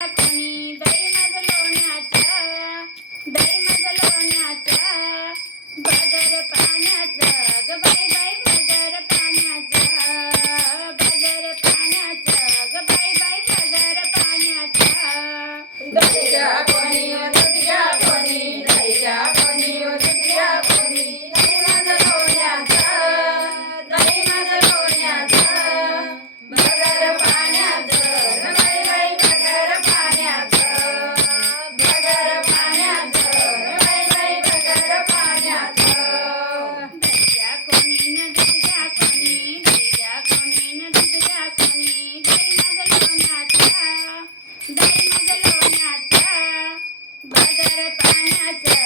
कोणी दही मज लोण्याचा, दही मज लोण्याचा, बगर पाण्याचं ग बाई बाई बगर पाण्याचं, बगर पाण्याचं ग बाई बाई बगर पाण्याचं. दही घ्या कोणी दूध घ्या कोणी, दही घ्या कोणी दूध घ्या कोणी, दही मज लोण्याचं, दही मज लोण्याचं, बगर पाण्याचं ग बाई बाई बगर पाण्याचं, बगर पाण्याचं ग बाई बाई बगर पाण्याचं. दही घ्या कोणी न दूध घ्या कोणी, दही घ्या कोणी न दूध घ्या कोणी, दही मज लोण्याचा, दही मज लोण्याचा, बगर पाण्याचं